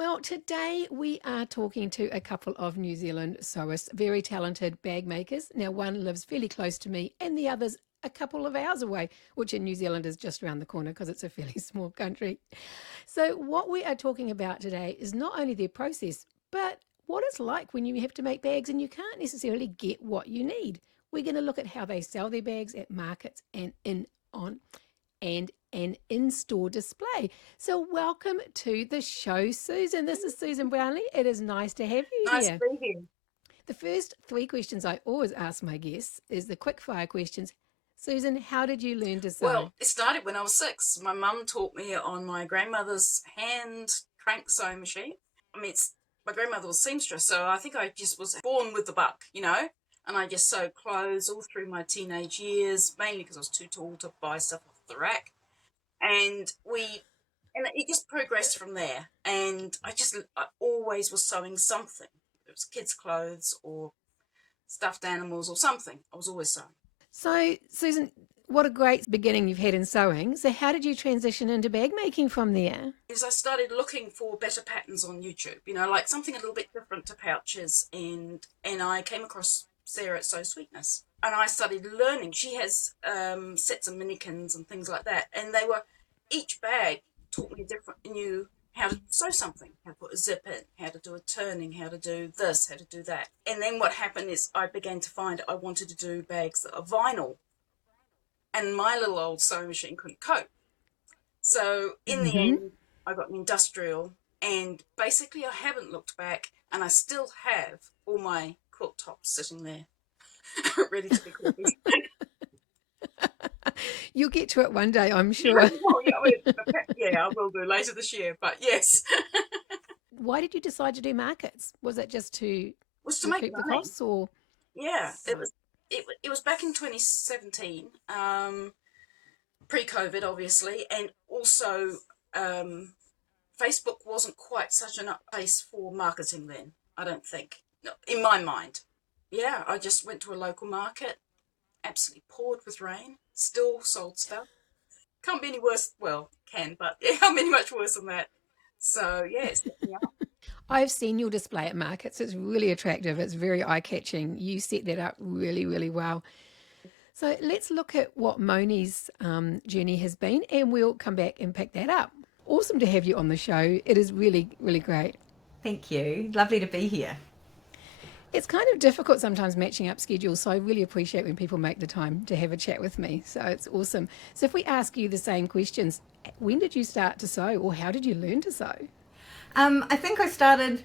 Well, today we are talking to a couple of New Zealand sewists, very talented bag makers. Now, one lives fairly close to me and the other's a couple of hours away, which in New Zealand is just around the corner because it's a fairly small country. So, what we are talking about today is not only their process, but what it's like when you have to make bags and you can't necessarily get what you need. We're going to look at how they sell their bags at markets and an in-store display. So welcome to the show, Susan. This is Susan Brownlee. It is nice to have you Nice to here. be here. The first three questions I always ask my guests is the quick fire questions. Susan, how did you learn to sew? Well, it started when I was 6. My mum taught me on my grandmother's hand crank sewing machine. My grandmother was seamstress, so I think I just was born with the buck, and I just sewed clothes all through my teenage years, mainly because I was too tall to buy stuff off the rack. And it just progressed from there. And I always was sewing something. It was kids' clothes or stuffed animals or something. I was always sewing. So, Susan, what a great beginning you've had in sewing. So how did you transition into bag making from there? Is I started looking for better patterns on YouTube, like something a little bit different to pouches, and I came across Sarah at Sew Sweetness, and I started learning. She has sets of mannequins and things like that, and each bag taught me how to sew something, how to put a zip in, how to do a turning, how to do this, how to do that. And then what happened is I began to find I wanted to do bags that are vinyl, and my little old sewing machine couldn't cope. So in the end, I got an industrial, and basically I haven't looked back, and I still have all my quilt tops sitting there, ready to be quilted. You'll get to it one day, I'm sure. Yeah, I will do later this year, but yes. Why did you decide to do markets? Was it just to Was to make recoup the money. costs, or? Yeah, it was back in 2017, pre-COVID, obviously, and also Facebook wasn't quite such an up place for marketing then, I don't think, no, in my mind. Yeah, I just went to a local market, absolutely poured with rain, still sold stuff. Can't be any worse. Well, can, but it can't be any much worse than that. So, yeah, it's definitely up. I've seen your display at markets. It's really attractive. It's very eye-catching. You set that up really, really well. So let's look at what Moni's journey has been, and we'll come back and pick that up. Awesome to have you on the show. It is really, really great. Thank you. Lovely to be here. It's kind of difficult sometimes matching up schedules, so I really appreciate when people make the time to have a chat with me. So it's awesome. So if we ask you the same questions, when did you start to sew, or how did you learn to sew? I think I started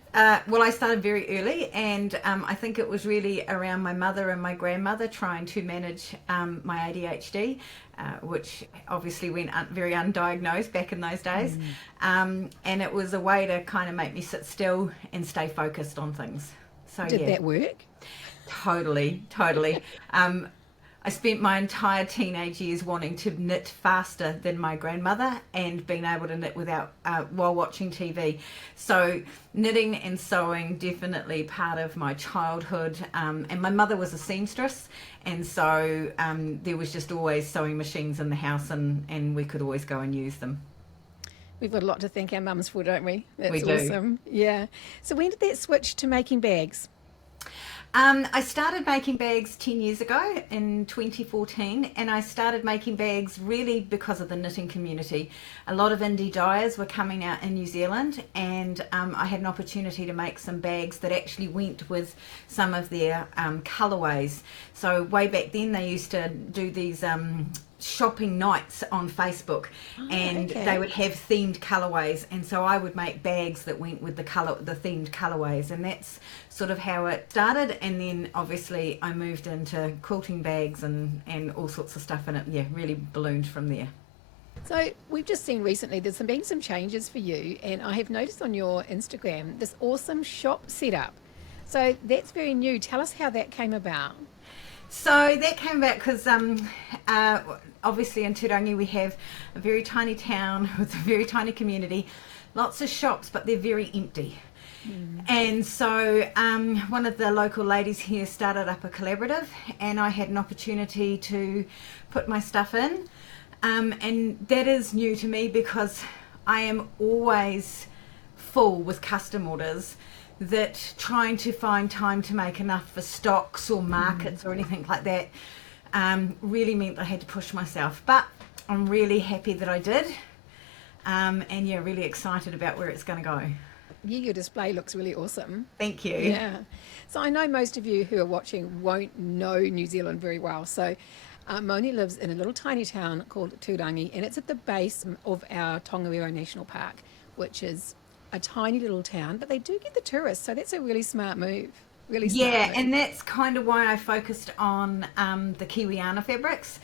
very early, and I think it was really around my mother and my grandmother trying to manage my ADHD, which obviously went very undiagnosed back in those days. And it was a way to kind of make me sit still and stay focused on things. So Did that work? Totally. I spent my entire teenage years wanting to knit faster than my grandmother and being able to knit without while watching TV. So knitting and sewing definitely part of my childhood. And my mother was a seamstress, and so there was just always sewing machines in the house, and we could always go and use them. We've got a lot to thank our mums for, don't we? That's We do. Awesome. Yeah. So when did that switch to making bags? I started making bags 10 years ago in 2014, and I started making bags really because of the knitting community. A lot of indie dyers were coming out in New Zealand, and I had an opportunity to make some bags that actually went with some of their colourways. So way back then they used to do these shopping nights on Facebook, and they would have themed colorways, and so I would make bags that went with the themed colorways, and that's sort of how it started. And then obviously I moved into quilting bags and all sorts of stuff, and it really ballooned from there. So we've just seen recently there's been some changes for you, and I have noticed on your Instagram this awesome shop setup. So that's very new. Tell us how that came about. So that came about because obviously in Turangi we have a very tiny town with a very tiny community, lots of shops, but they're very empty. And so one of the local ladies here started up a collaborative, and I had an opportunity to put my stuff in. And that is new to me because I am always full with custom orders that trying to find time to make enough for stocks or markets or anything like that really meant I had to push myself. But I'm really happy that I did. And yeah, really excited about where it's going to go. Yeah, your display looks really awesome. Thank you. Yeah. So I know most of you who are watching won't know New Zealand very well. So Moni lives in a little tiny town called Turangi, and it's at the base of our Tongariro National Park, which is a tiny little town, but they do get the tourists. So that's a really smart move. Really smart Yeah, move. and that's kind of why I focused on the Kiwiana fabrics.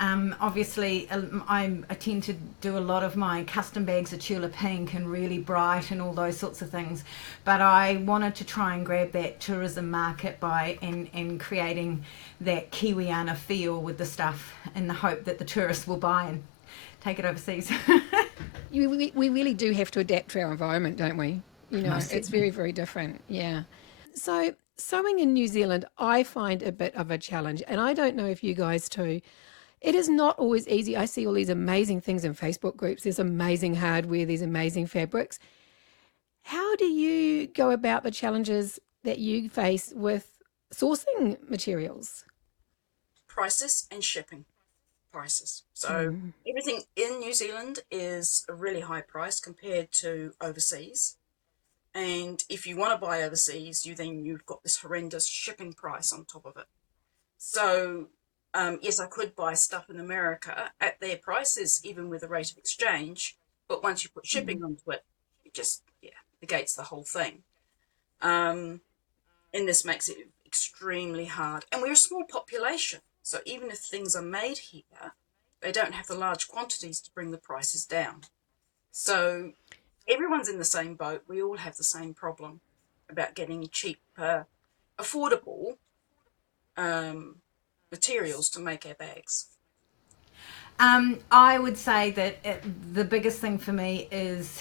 Obviously, I tend to do a lot of my custom bags are Tula Pink and really bright and all those sorts of things. But I wanted to try and grab that tourism market by and creating that Kiwiana feel with the stuff in the hope that the tourists will buy and take it overseas. We really do have to adapt to our environment, don't we? You know, Most it's certainly. very, very different. Yeah. So sewing in New Zealand, I find a bit of a challenge, and I don't know if you guys too. It is not always easy. I see all these amazing things in Facebook groups. There's amazing hardware, there's amazing fabrics. How do you go about the challenges that you face with sourcing materials? Prices and shipping prices. So Mm. everything in New Zealand is a really high price compared to overseas. And if you want to buy overseas, you've got this horrendous shipping price on top of it. So yes, I could buy stuff in America at their prices, even with a rate of exchange. But once you put shipping onto it, it just negates the whole thing. And this makes it extremely hard. And we're a small population, so even if things are made here, they don't have the large quantities to bring the prices down. So everyone's in the same boat. We all have the same problem about getting cheap, affordable materials to make our bags. I would say that the biggest thing for me is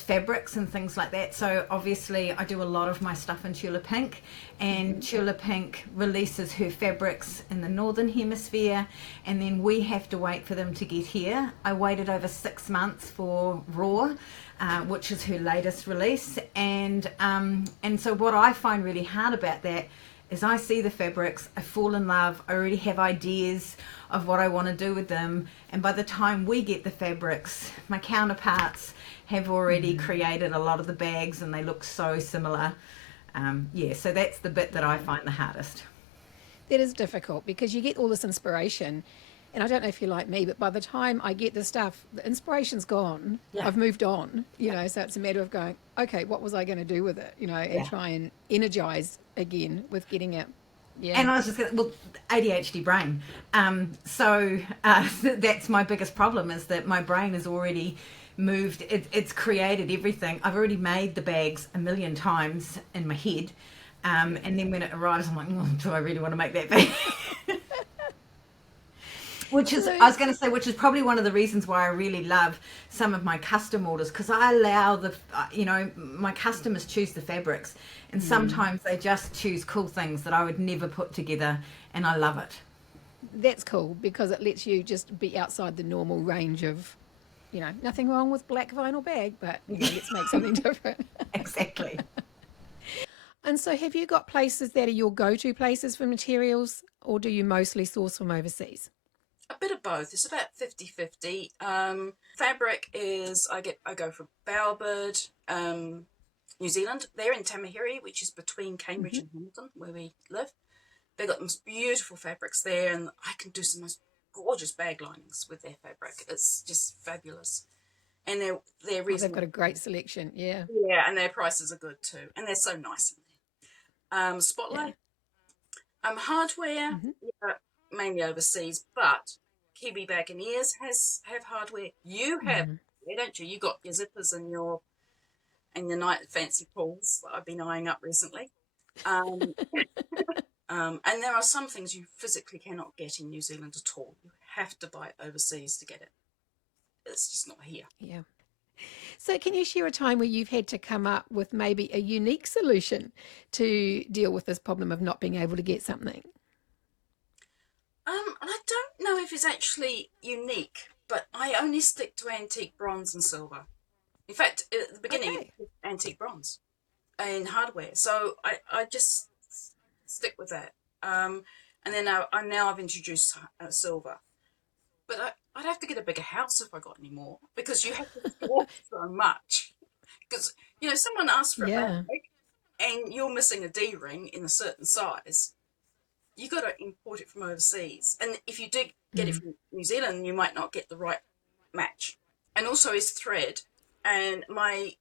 fabrics and things like that. So obviously I do a lot of my stuff in Tula Pink, and Tula Pink releases her fabrics in the northern hemisphere, and then we have to wait for them to get here. I waited over 6 months for Raw, which is her latest release, and so what I find really hard about that is I see the fabrics, I fall in love, I already have ideas of what I want to do with them, and by the time we get the fabrics, my counterparts have already created a lot of the bags and they look so similar. Yeah, so that's the bit that I find the hardest. That is difficult because you get all this inspiration. And I don't know if you're like me, but by the time I get the stuff, the inspiration's gone. Yeah. I've moved on, you know, so it's a matter of going, okay, what was I going to do with it, you know, and Yeah. try and energize again with getting it. Yeah. And I was just going, well, ADHD brain. So that's my biggest problem, is that my brain has already moved. It's created everything. I've already made the bags a million times in my head. And then when it arrives, I'm like, do I really want to make that bag? Which is, I was going to say, which is probably one of the reasons why I really love some of my custom orders, because I allow my customers choose the fabrics, and sometimes they just choose cool things that I would never put together, and I love it. That's cool because it lets you just be outside the normal range of, you know, nothing wrong with black vinyl bag, but, you know, let's make something different. Exactly. And so have you got places that are your go-to places for materials, or do you mostly source from overseas? A bit of both. It's about 50-50. Fabric is I go for Bowerbird, New Zealand. They're in Tamahiri, which is between Cambridge and Hamilton, where we live. They've got most beautiful fabrics there, and I can do some most gorgeous bag linings with their fabric. It's just fabulous, and they're They've reasonable. got a great selection. Yeah. Yeah, and their prices are good too, and they're so nice in there. Spotlight, hardware, Hmm. yeah, mainly overseas, but Kiwi Bag and Ears have hardware. You have, don't you? You got your zippers and your night fancy pulls that I've been eyeing up recently. Um, and there are some things you physically cannot get in New Zealand at all. You have to buy it overseas to get it. It's just not here. Yeah. So, can you share a time where you've had to come up with maybe a unique solution to deal with this problem of not being able to get something? And I don't know if it's actually unique, but I only stick to antique bronze and silver. In fact, at the beginning, it Okay. was antique bronze and hardware. So I just stick with that. And then I've introduced silver. But I'd have to get a bigger house if I got any more because you have to store so much. Because, someone asks for a Yeah. bag and you're missing a D ring in a certain size, you got to import it from overseas. And if you do get it Mm. from New Zealand, you might not get the right match. And also, is thread. And my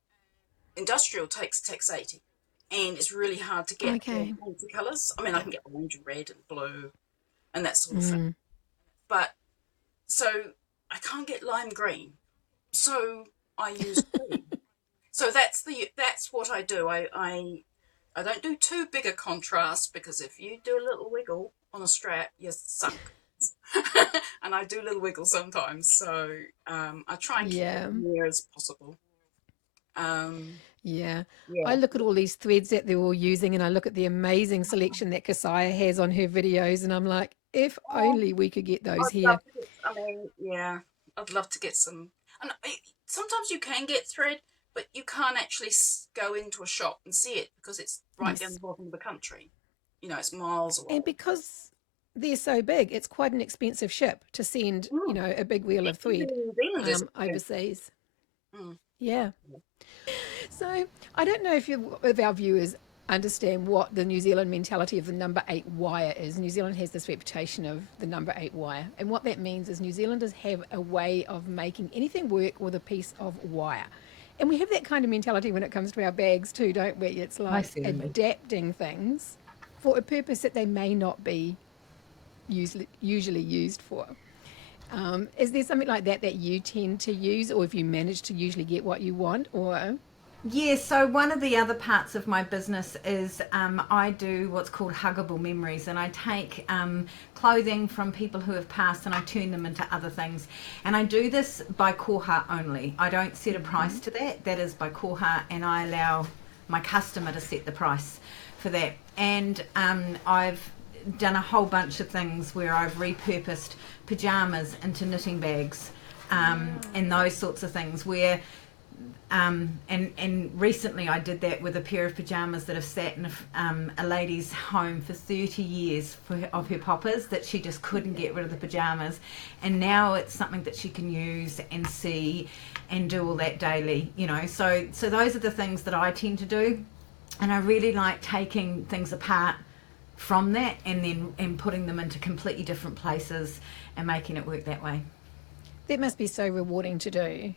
industrial takes tax 80. And it's really hard to get the Okay. fancy colours. I mean, I can get orange and red and blue and that sort of thing. Mm. But so I can't get lime green. So I use green. So that's what I do. I don't do too big a contrast because if you do a little wiggle on a strap, you're sunk. And I do little wiggles sometimes. So I try and keep it Yeah. near as possible. Um, Yeah. I yeah. look at all these threads that they're all using and I look at the amazing selection that Kasaya has on her videos and I'm like, if Oh, only we could get those I'd here. love to get. I mean, yeah, I'd love to get some. And sometimes you can get thread, but you can't actually go into a shop and see it because it's right down the Yes. bottom of the country. It's miles away. And because they're so big, it's quite an expensive ship to send, Mm. a big wheel of Even thread New Zealand is expensive. overseas. Mm. Yeah. So I don't know if our viewers understand what the New Zealand mentality of the number 8 wire is. New Zealand has this reputation of the number 8 wire. And what that means is New Zealanders have a way of making anything work with a piece of wire. And we have that kind of mentality when it comes to our bags too, don't we? It's I like certainly. adapting things for a purpose that they may not be usually used for. Is there something like that that you tend to use, or if you manage to usually get what you want, or Yeah, so one of the other parts of my business is I do what's called huggable memories, and I take clothing from people who have passed and I turn them into other things. And I do this by koha only. I don't set a price to that. That is by koha, and I allow my customer to set the price for that. And I've done a whole bunch of things where I've repurposed pajamas into knitting bags and those sorts of things where and recently I did that with a pair of pajamas that have sat in a lady's home for 30 years of her poppers, that she just couldn't get rid of the pajamas, and now it's something that she can use and see and do all that daily, so those are the things that I tend to do, and I really like taking things apart from that and putting them into completely different places and making it work that way. that must be so rewarding to do.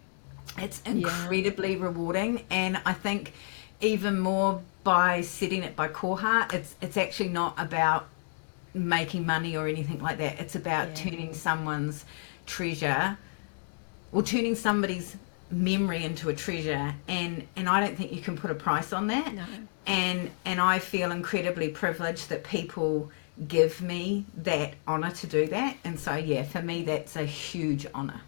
It's Yeah. incredibly rewarding, and I think even more by setting it by koha, it's actually not about making money or anything like that. It's about Yeah. turning someone's treasure or turning somebody's memory into a treasure, and I don't think you can put a price on that. No. And I feel incredibly privileged that people give me that honor to do that, and so yeah, for me that's a huge honor.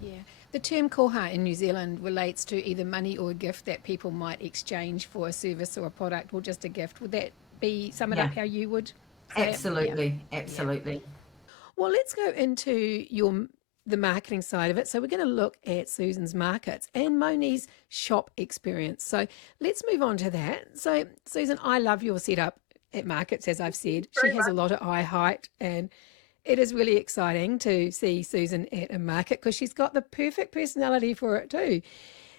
Yeah. The term koha in New Zealand relates to either money or a gift that people might exchange for a service or a product or just a gift. Would that be sum it Yeah, up how you would say it? Yeah. absolutely, Yeah. absolutely. Well, let's go into the marketing side of it. So we're going to look at Susan's markets and Moni's shop experience. So let's move on to that. So Susan, I love your setup at markets, as I've said. She Very has a much. lot of eye height, and it is really exciting to see Susan at a market because she's got the perfect personality for it too.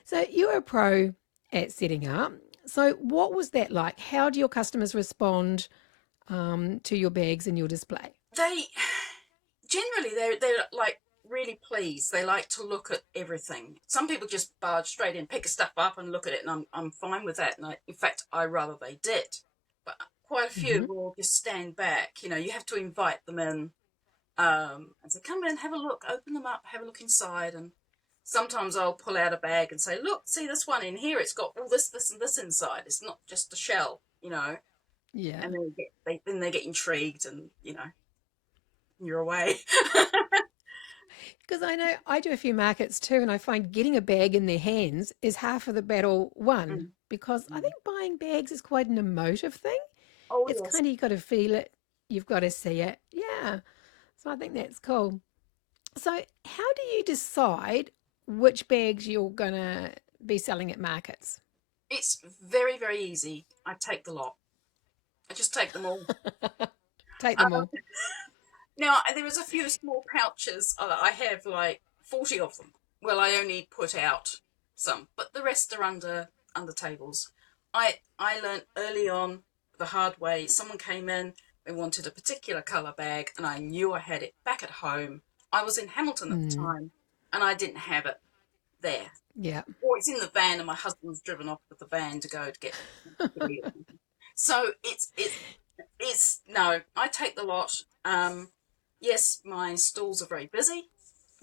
So you're a pro at setting up. So what was that like? How do your customers respond to your bags and your display? They generally they're like really pleased. They like to look at everything. Some people just barge straight in, pick stuff up, and look at it, and I'm fine with that. And in fact, I rather they did. But quite a few Hmm. will just stand back. You have to invite them in, and say, "Come in, have a look, open them up, have a look inside." And sometimes I'll pull out a bag and say, "Look, see this one in here? It's got all this, this, and this inside. It's not just a shell." Yeah. And then they get intrigued, and you're away. Because I know I do a few markets too, and I find getting a bag in their hands is half of the battle won Mm. because I Mm. think buying bags is quite an emotive thing. Oh It's yes. kind of, you got to feel it, you've got to see it. Yeah. So I think that's cool. So, how do you decide which bags you're going to be selling at markets? It's very, very easy. I take the lot. I just take them all. Take them all. Now, there is a few small pouches. I have like 40 of them. Well, I only put out some, but the rest are under tables. I learned early on the hard way. Someone came in, they wanted a particular colour bag, and I knew I had it back at home. I was in Hamilton at the time, and I didn't have it there. Yeah. Or it's in the van, and my husband's driven off with the van to go to get it. So it's no, I take the lot. Yes, my stalls are very busy,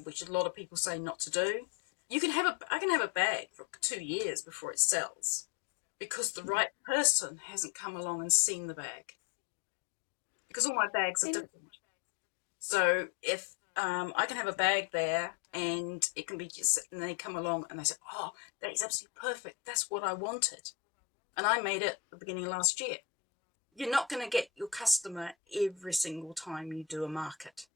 which a lot of people say not to do. I can have a bag for 2 years before it sells, because the right person hasn't come along and seen the bag. Because all my bags are different. So if I can have a bag there, and it can be just, and they come along and they say, "Oh, that is absolutely perfect. That's what I wanted," and I made it at the beginning of last year. You're not going to get your customer every single time you do a market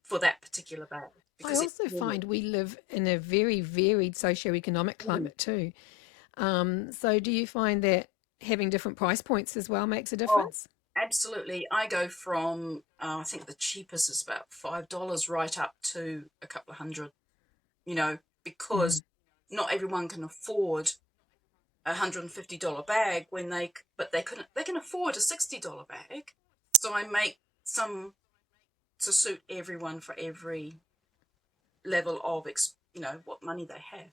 for that particular bag. I also find we live in a very varied socioeconomic climate too. So do you find that having different price points as well makes a difference? Oh, absolutely. I go from, I think the cheapest is about $5 right up to a couple of hundred, because not everyone can afford $150 bag but they can afford a $60 bag. So I make some to suit everyone for every level of what money they have.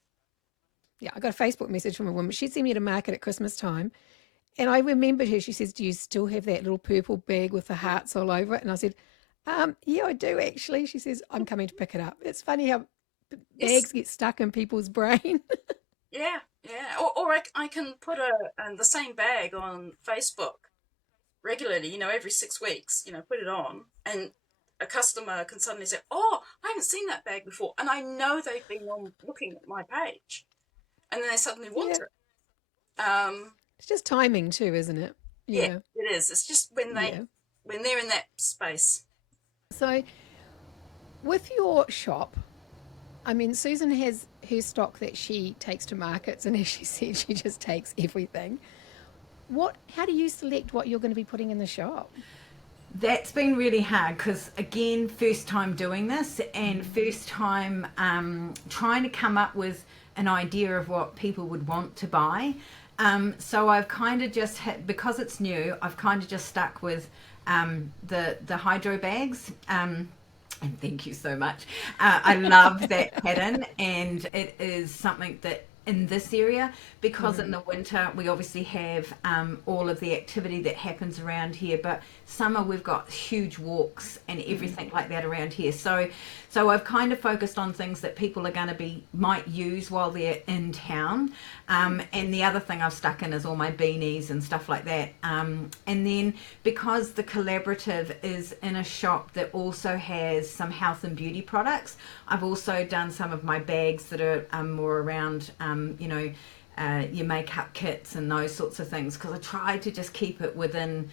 Yeah, I got a Facebook message from a woman. She'd seen me at a market at Christmas time, and I remembered her. She says, "Do you still have that little purple bag with the hearts all over it?" And I said, "Yeah, I do actually." She says, "I'm coming to pick it up." It's funny how bags get stuck in people's brain. Yeah. Or I can put the same bag on Facebook regularly, every 6 weeks, put it on, and a customer can suddenly say, "Oh, I haven't seen that bag before," and I know they've been looking at my page, and then they suddenly want it. It's just timing too, isn't it? Yeah, it is. It's just when they're in that space. So, with your shop, I mean, Susan has her stock that she takes to markets, and as she said, she just takes everything. How do you select what you're going to be putting in the shop? That's been really hard because, again, first time doing this and first time trying to come up with an idea of what people would want to buy. So I've kind of just because it's new, I've kind of just stuck with the hydro bags. And thank you so much. I love that pattern, and it is something that in this area, because in the winter we obviously have all of the activity that happens around here, but summer we've got huge walks and everything like that around here. So I've kind of focused on things that people are going to might use while they're in town. And the other thing I've stuck in is all my beanies and stuff like that. And then because the collaborative is in a shop that also has some health and beauty products, I've also done some of my bags that are more around, your makeup kits and those sorts of things, because I try to just keep it within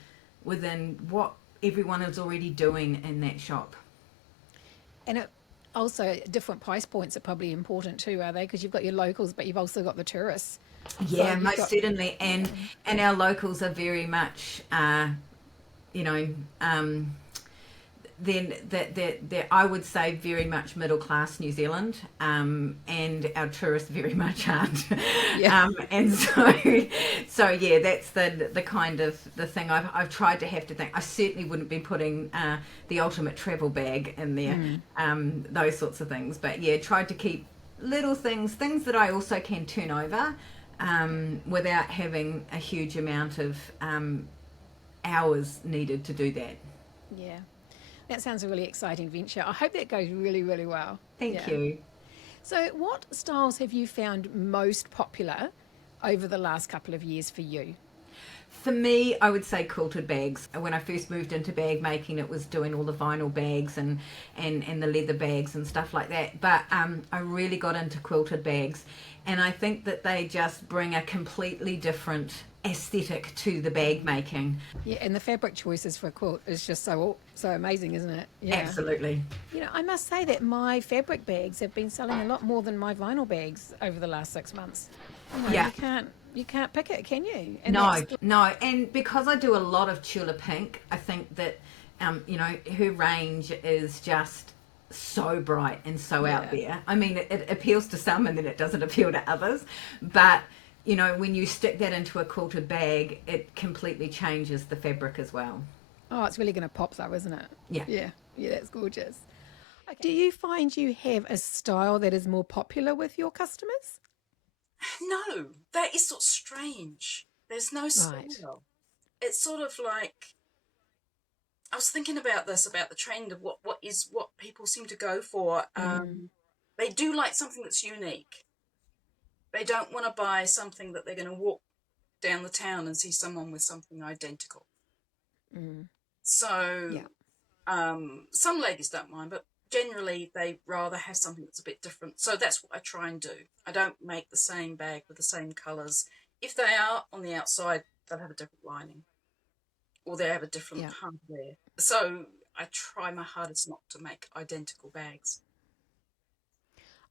what everyone is already doing in that shop. And also different price points are probably important too, are they? Because you've got your locals, but you've also got the tourists. Yeah, so most certainly. And our locals are very much, then that I would say very much middle class New Zealand, and our tourists very much aren't. And so yeah, that's the kind of the thing I've tried to have to think. I certainly wouldn't be putting the ultimate travel bag in there, those sorts of things. But yeah, tried to keep little things that I also can turn over, without having a huge amount of hours needed to do that. Yeah. That sounds a really exciting venture. I hope that goes really, really well. Thank you. So what styles have you found most popular over the last couple of years for you? For me, I would say quilted bags. When I first moved into bag making, it was doing all the vinyl bags and the leather bags and stuff like that. But I really got into quilted bags, and I think that they just bring a completely different aesthetic to the bag making. Yeah, and the fabric choices for a quilt is just so amazing, isn't it? Yeah. Absolutely. You know, I must say that my fabric bags have been selling a lot more than my vinyl bags over the last 6 months. You know, Yeah. you can't pick it, can you? And No, that's no. And because I do a lot of Tula Pink, I think that, you know, her range is just so bright and so out yeah. there. I mean, it appeals to some and then it doesn't appeal to others. But, you know, when you stick that into a quilted bag, it completely changes the fabric as well. Oh, it's really going to pop though, isn't it? Yeah. Yeah. Yeah, that's gorgeous. Okay. Do you find you have a style that is more popular with your customers? No, that is sort of strange. There's no Right. style. It's sort of like, I was thinking about this, about the trend of what people seem to go for. Mm, They do like something that's unique. They don't want to buy something that they're going to walk down the town and see someone with something identical. mm, So yeah. some ladies don't mind, but generally they rather have something that's a bit different. So that's what I try and do. I don't make the same bag with the same colours. If they are on the outside, they'll have a different lining, or they have a different Yeah. hardware. So I try my hardest not to make identical bags.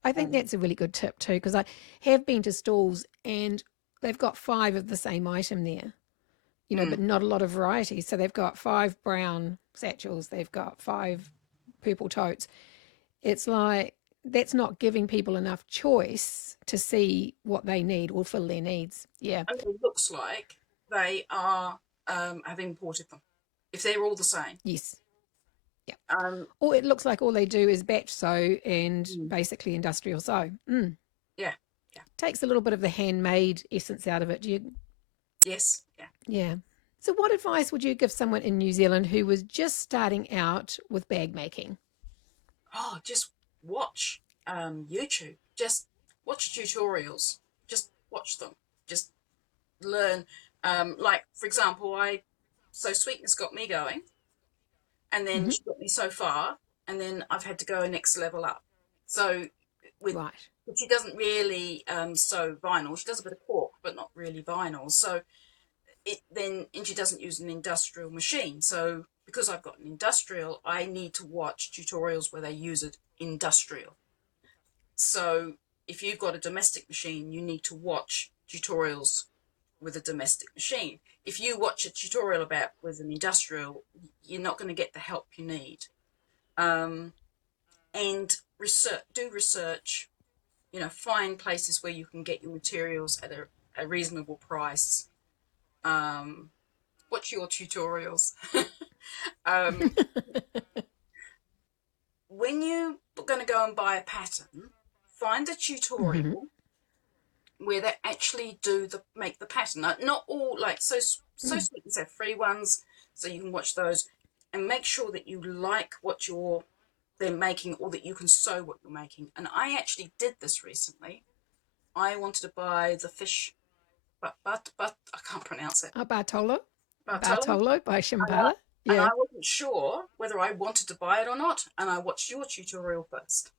I think Um, that's a really good tip too, because I have been to stalls and they've got five of the same item there, you know, but mm, not a lot of variety. So they've got five brown satchels, they've got five purple totes. It's like that's not giving people enough choice to see what they need or fill their needs. Yeah. and it looks like they are have imported them. If they're all the same, Yes. Yeah. um, Or it looks like all they do is batch sew and mm, basically industrial sew. Mm. yeah, yeah, Takes a little bit of the handmade essence out of it. Do you? yes, yeah. Yeah. So, what advice would you give someone in New Zealand who was just starting out with bag making? Oh, just watch YouTube. Just watch tutorials. Just watch them. Just learn. Like for example, so Sweetness got me going, and then Hmm. she got me so far, and then I've had to go next level up. So with Right. but she doesn't really sew vinyl. She does a bit of cork, but not really vinyl. So and she doesn't use an industrial machine. So because I've got an industrial, I need to watch tutorials where they use it industrial. So if you've got a domestic machine, you need to watch tutorials with a domestic machine. If you watch a tutorial about with an industrial, you're not going to get the help you need. Um, and do research, find places where you can get your materials at a reasonable price. Watch your tutorials. um, when you're going to go and buy a pattern, find a Hmm. tutorial where they actually make the pattern. Not all, like, so Mm. Sweetness have free ones, so you can watch those, and make sure that you like what they're making, or that you can sew what you're making. And I actually did this recently. I wanted to buy the fish, but I can't pronounce it. Bartolo. Bartolo. Bartolo by Shimpala. And Yeah. I wasn't sure whether I wanted to buy it or not, and I watched your tutorial first.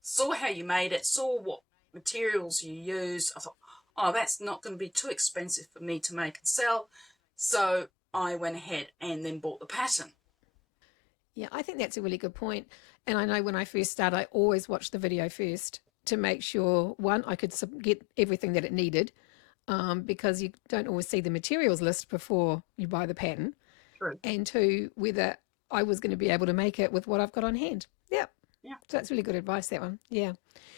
Saw how you made it, saw what materials you used. I thought, oh, that's not going to be too expensive for me to make and sell. So I went ahead and then bought the pattern. Yeah. I think that's a really good point. And I know when I first started, I always watched the video first to make sure, one, I could get everything that it needed, because you don't always see the materials list before you buy the pattern, True. and two, whether I was going to be able to make it with what I've got on hand. Yeah. Yeah. So that's really good advice, that one. Yeah.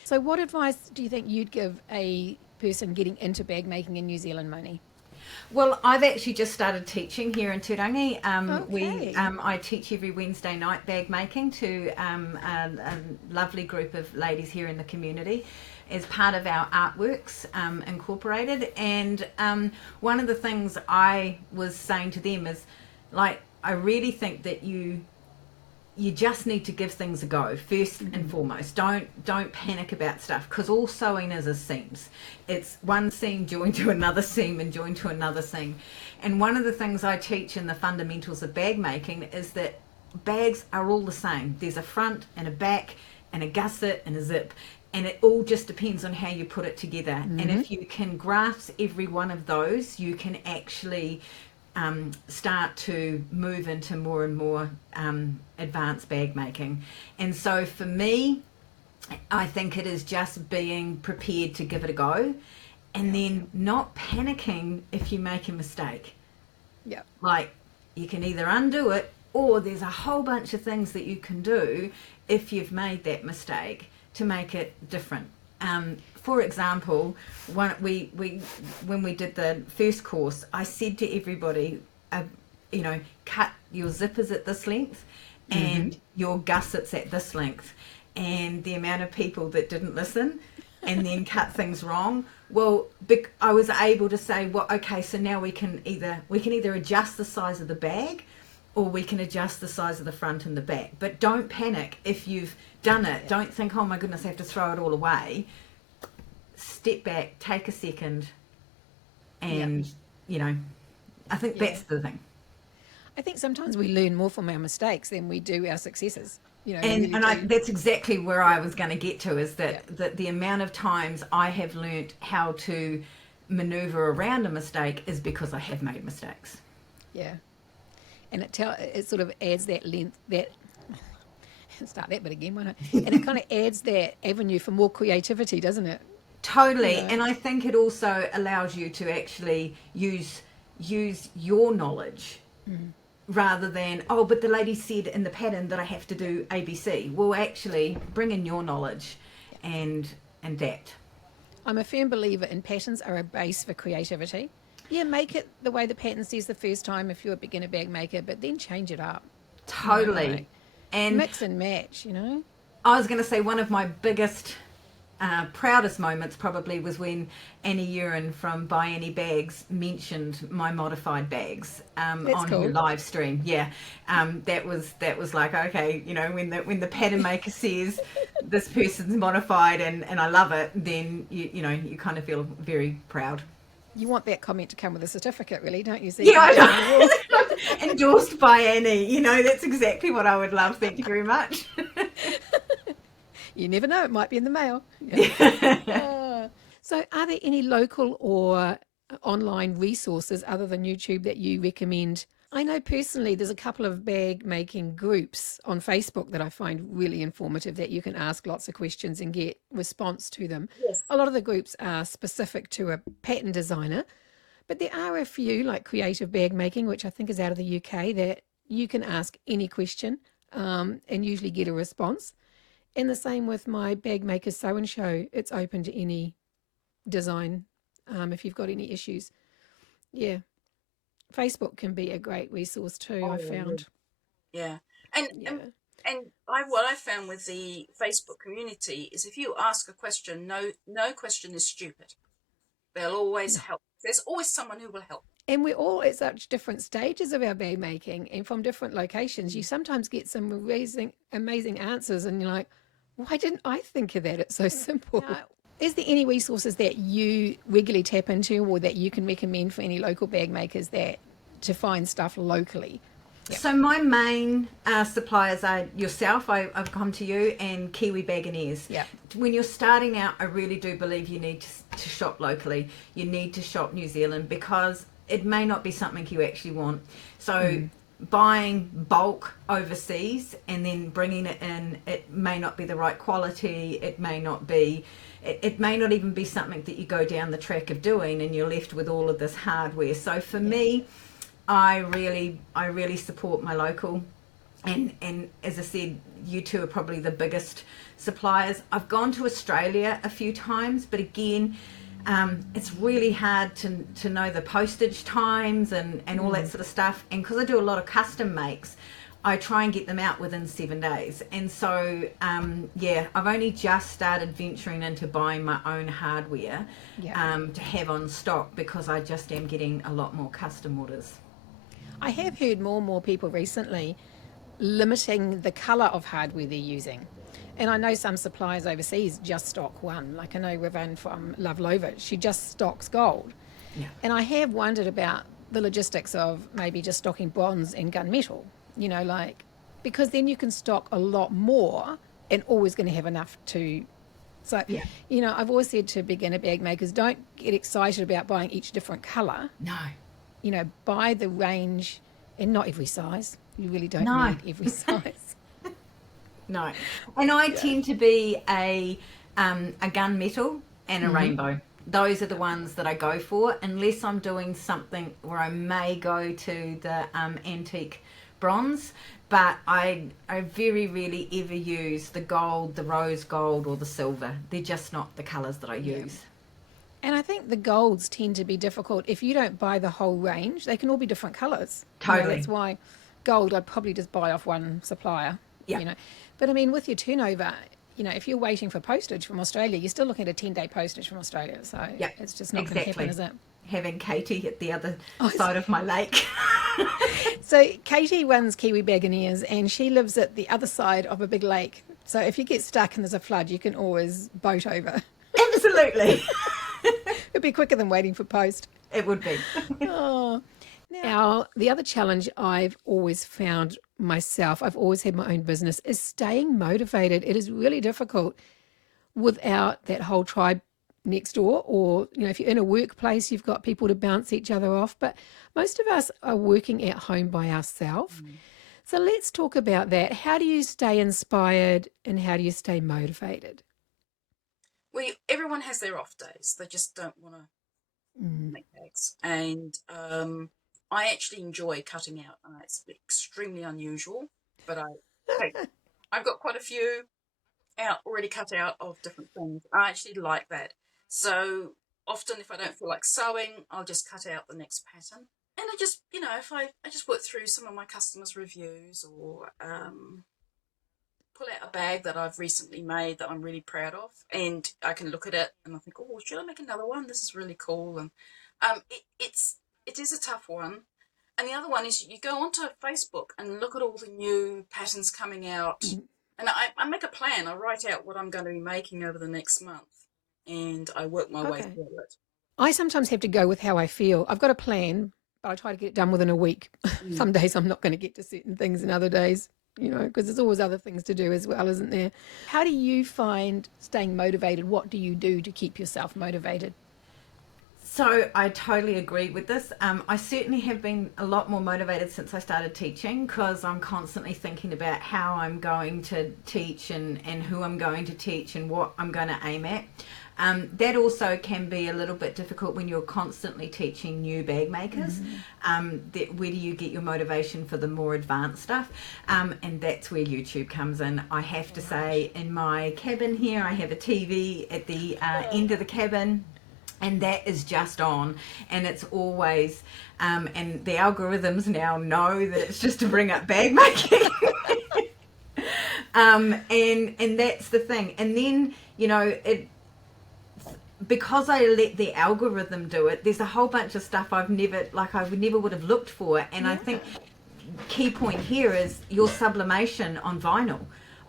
So, what advice do you think you'd give a person getting into bag making in New Zealand, Moni? Well, I've actually just started teaching here in Turangi. Okay. I teach every Wednesday night bag making to a lovely group of ladies here in the community as part of our Artworks Incorporated. And one of the things I was saying to them is, like, I really think that you just need to give things a go first and foremost. Don't panic about stuff, because all sewing is seams. It's one seam joined to another seam and joined to another seam. And one of the things I teach in the fundamentals of bag making is that bags are all the same. There's a front and a back and a gusset and a zip, And it all just depends on how you put it together. And if you can grasp every one of those, you can actually start to move into more and more advanced bag making. And so for me, I think it is just being prepared to give it a go, and then not panicking if you make a mistake. Yeah. Like, you can either undo it, or there's a whole bunch of things that you can do if you've made that mistake to make it different. For example, when we did the first course, I said to everybody, cut your zippers at this length and your gussets at this length. And the amount of people that didn't listen and then cut things wrong. Well, I was able to say, well, okay, so now we can either adjust the size of the bag, or we can adjust the size of the front and the back. But don't panic if you've done it. Don't think, oh my goodness, I have to throw it all away. Step back, take a second, and I think that's the thing. I think sometimes we learn more from our mistakes than we do our successes. That's exactly where I was going to get to, is that the amount of times I have learnt how to maneuver around a mistake is because I have made mistakes. Yeah. And it sort of adds that length, start that bit again, won't it? And it kind of adds that avenue for more creativity, doesn't it? Totally. And I think it also allows you to actually use your knowledge rather than, oh, but the lady said in the pattern that I have to do ABC. Well, actually, bring in your knowledge and that. I'm a firm believer in patterns are a base for creativity. Yeah, make it the way the pattern says the first time if you're a beginner bag maker, but then change it up. Totally. And mix and match, I was going to say one of my biggest, proudest moments probably was when Annie Uren from Buy Any Bags mentioned my modified bags on her live stream. Yeah, that was like, okay, when the pattern maker says this person's modified and I love it, then you kind of feel very proud. You want that comment to come with a certificate, really, don't you? Yeah, I know. Endorsed by Annie. That's exactly what I would love. Thank you very much. You never know. It might be in the mail. Yeah. So are there any local or online resources other than YouTube that you recommend? I know personally there's a couple of bag making groups on Facebook that I find really informative, that you can ask lots of questions and get response to them. Yes. A lot of the groups are specific to a pattern designer, but there are a few like Creative Bag Making, which I think is out of the UK, that you can ask any question and usually get a response. And the same with my Bag Maker Sew and Show. It's open to any design if you've got any issues. Yeah. Facebook can be a great resource too, I found. Yeah. And what I found with the Facebook community is if you ask a question, no question is stupid. They'll always help. There's always someone who will help. And we're all at such different stages of our bag making and from different locations. You sometimes get some amazing answers and you're like, why didn't I think of that? It's so simple. Is there any resources that you regularly tap into or that you can recommend for any local bag makers to find stuff locally? Yep. So my main suppliers are yourself. I've come to you, and Kiwi Baganeers. Yeah. When you're starting out, I really do believe you need to shop locally. You need to shop New Zealand, because it may not be something you actually want. So buying bulk overseas and then bringing it in, it may not be the right quality. It may not be. It may not even be something that you go down the track of doing, and you're left with all of this hardware. So for me, I really support my local, and as I said, you two are probably the biggest suppliers. I've gone to Australia a few times, but again, it's really hard to know the postage times and all that sort of stuff. And because I do a lot of custom makes, I try and get them out within 7 days. And so, I've only just started venturing into buying my own hardware to have on stock, because I just am getting a lot more custom orders. I have heard more and more people recently limiting the colour of hardware they're using. And I know some suppliers overseas just stock one. Like I know Rivan from Love Lover, she just stocks gold. Yeah. And I have wondered about the logistics of maybe just stocking bronze and gunmetal, because then you can stock a lot more and always going to have enough to So, Yeah. I've always said to beginner bag makers, don't get excited about buying each different colour. No. Buy the range, and not every size. You really don't No. need every size. No. And I Yeah. tend to be a gunmetal and a rainbow. Those are the ones that I go for, unless I'm doing something where I may go to the antique bronze. But I very rarely ever use the gold, the rose gold, or the silver. They're just not the colours that I use. And I think the golds tend to be difficult. If you don't buy the whole range, they can all be different colours. Totally. That's why gold, I'd probably just buy off one supplier. Yeah. But I mean, with your turnover, if you're waiting for postage from Australia, you're still looking at a 10-day postage from Australia. So Yeah, it's just not going to happen, is it? Having Katie at the other side of my lake. So Katie runs Kiwi Baganeers, and she lives at the other side of a big lake. So if you get stuck and there's a flood, you can always boat over. Absolutely. It'd be quicker than waiting for post. It would be. Oh. Now, the other challenge I've always found myself, I've always had my own business, is staying motivated. It is really difficult without that whole tribe next door, or if you're in a workplace, you've got people to bounce each other off, but most of us are working at home by ourselves. So let's talk about that. How do you stay inspired, and how do you stay motivated? Well, everyone has their off days. They just don't want to make bags. And I actually enjoy cutting out. It's extremely unusual, but I've got quite a few out already cut out of different things. I actually like that. So often if I don't feel like sewing, I'll just cut out the next pattern. And I just, if I just work through some of my customers' reviews, or pull out a bag that I've recently made that I'm really proud of, and I can look at it and I think, oh, should I make another one? This is really cool. And it is a tough one. And the other one is you go onto Facebook and look at all the new patterns coming out. And I make a plan. I write out what I'm going to be making over the next month, and I work my way through it. I sometimes have to go with how I feel. I've got a plan, but I try to get it done within a week. Some days I'm not going to get to certain things, and other days, because there's always other things to do as well, isn't there? How do you find staying motivated? What do you do to keep yourself motivated? So I totally agree with this. I certainly have been a lot more motivated since I started teaching, because I'm constantly thinking about how I'm going to teach, and who I'm going to teach, and what I'm going to aim at. That also can be a little bit difficult when you're constantly teaching new bag makers. Where do you get your motivation for the more advanced stuff? And that's where YouTube comes in. I have to say, in my cabin here, I have a TV at the end of the cabin, and that is just on, and it's always and the algorithms now know that it's just to bring up bag making. And that's the thing. And then because I let the algorithm do it, there's a whole bunch of stuff I never would have looked for. And I think key point here is your sublimation on vinyl.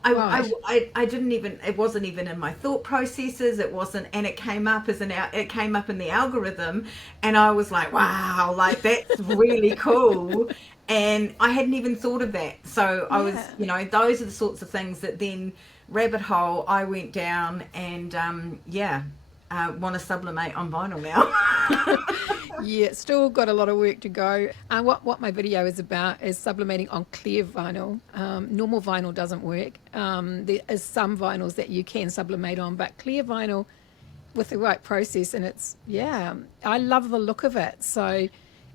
I didn't even, it wasn't even in my thought processes. It wasn't, and it came up it came up in the algorithm, and I was like, wow, like that's really cool. And I hadn't even thought of that. So I was, those are the sorts of things that then rabbit hole I went down, and want to sublimate on vinyl now. Yeah, still got a lot of work to go. What my video is about is sublimating on clear vinyl. Normal vinyl doesn't work. There is some vinyls that you can sublimate on, but clear vinyl with the right process, and I love the look of it. So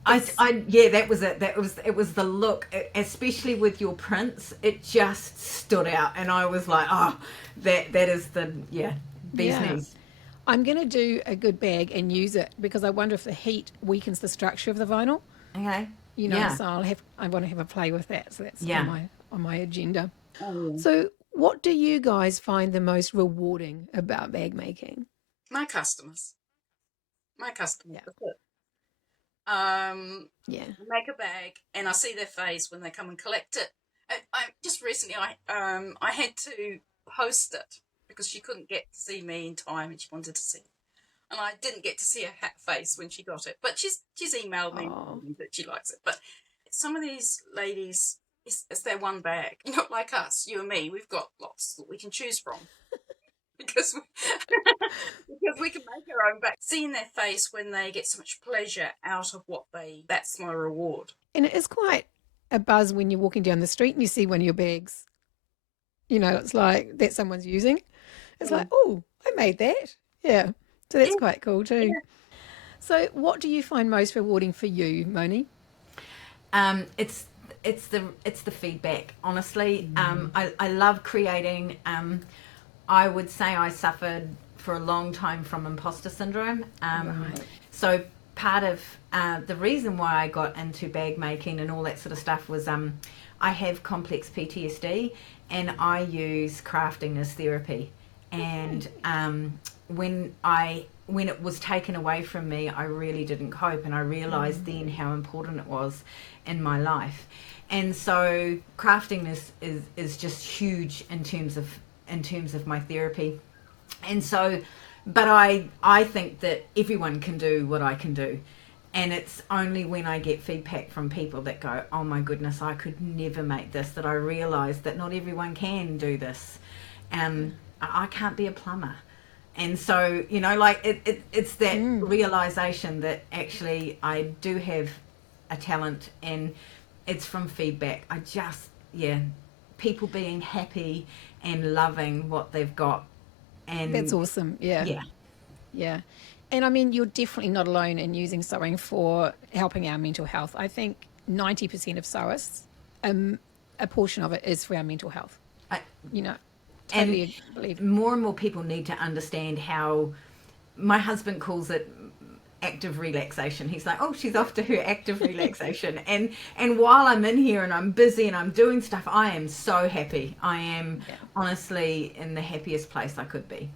that was it. It was the look, especially with your prints. It just stood out, and I was like, oh, that is the bee's knees. I'm going to do a good bag and use it, because I wonder if the heat weakens the structure of the vinyl. Okay. So I want to have a play with that. So that's on my agenda. So what do you guys find the most rewarding about bag making? My customers. Yeah. Make a bag, and I see their face when they come and collect it. I just recently I had to post it, because she couldn't get to see me in time, and she wanted to see me. And I didn't get to see her face when she got it. But she's emailed me that she likes it. But some of these ladies, it's their one bag. Not like us, you and me. We've got lots that we can choose from. because because we can make our own bags. Seeing their face when they get so much pleasure out of that's my reward. And it is quite a buzz when you're walking down the street and you see one of your bags. It's like that someone's using. It's like, oh, I made that. Yeah. So that's quite cool too. Yeah. So what do you find most rewarding for you, Moni? It's the feedback, honestly. I love creating. I would say I suffered for a long time from imposter syndrome. Right. So part of the reason why I got into bag making and all that sort of stuff was I have complex PTSD, and I use crafting as therapy. And when it was taken away from me, I really didn't cope, and I realized then how important it was in my life. And so crafting is just huge in terms of my therapy. And so, but I think that everyone can do what I can do. And it's only when I get feedback from people that go, oh my goodness, I could never make this, that I realize that not everyone can do this. I can't be a plumber. And so, it's that realization that actually I do have a talent, and it's from feedback. People being happy and loving what they've got. And That's awesome. Yeah. Yeah. Yeah. And I mean, you're definitely not alone in using sewing for helping our mental health. I think 90% of sewists, a portion of it is for our mental health. Totally believe. More and more people need to understand how, my husband calls it active relaxation. He's like, oh, she's off to her active relaxation. And while I'm in here and I'm busy and I'm doing stuff, I am so happy. I am honestly in the happiest place I could be.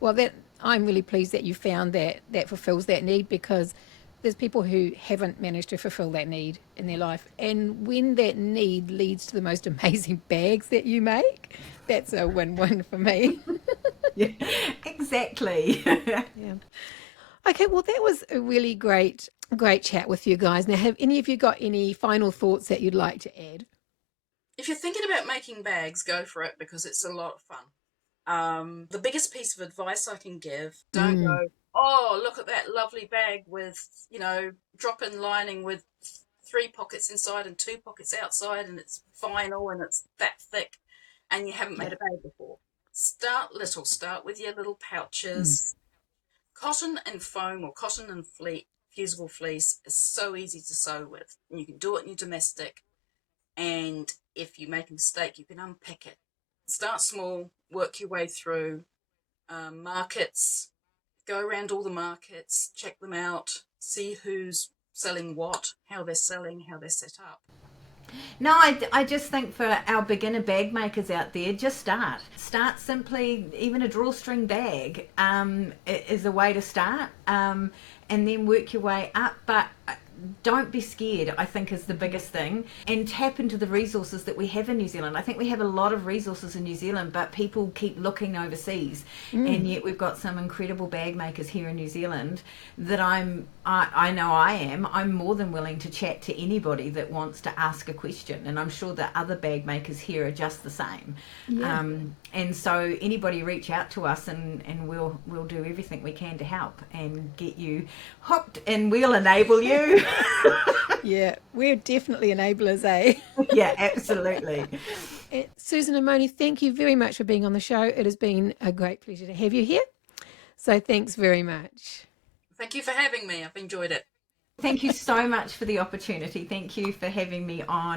Well, I'm really pleased that you found that fulfills that need, because there's people who haven't managed to fulfill that need in their life. And when that need leads to the most amazing bags that you make, that's a win-win for me. Yeah, exactly. Yeah. Okay, well, that was a really great chat with you guys. Now, have any of you got any final thoughts that you'd like to add? If you're thinking about making bags, go for it, because it's a lot of fun. The biggest piece of advice I can give, don't go, oh, look at that lovely bag with, drop-in lining with 3 pockets inside and 2 pockets outside, and it's vinyl and it's that thick, and you haven't made a bag before. Start little. Start with your little pouches. Cotton and foam, or cotton and fusible fleece, is so easy to sew with. And you can do it in your domestic. And if you make a mistake, you can unpick it. Start small, work your way through markets. Go around all the markets, check them out, see who's selling what, how they're selling, how they're set up. No, I just think for our beginner bag makers out there, just start simply. Even a drawstring bag is a way to start, and then work your way up. But don't be scared, I think, is the biggest thing. And tap into the resources that we have in New Zealand. I think we have a lot of resources in New Zealand, but people keep looking overseas. And yet we've got some incredible bag makers here in New Zealand that I know I'm more than willing to chat to anybody that wants to ask a question. And I'm sure that other bag makers here are just the same. Yeah. And so anybody reach out to us, and we'll do everything we can to help and get you hooked, and we'll enable you. Yeah, we're definitely enablers, eh? Yeah, absolutely. Susan and Moni, thank you very much for being on the show. It has been a great pleasure to have you here. So thanks very much. Thank you for having me. I've enjoyed it. Thank you so much for the opportunity. Thank you for having me on.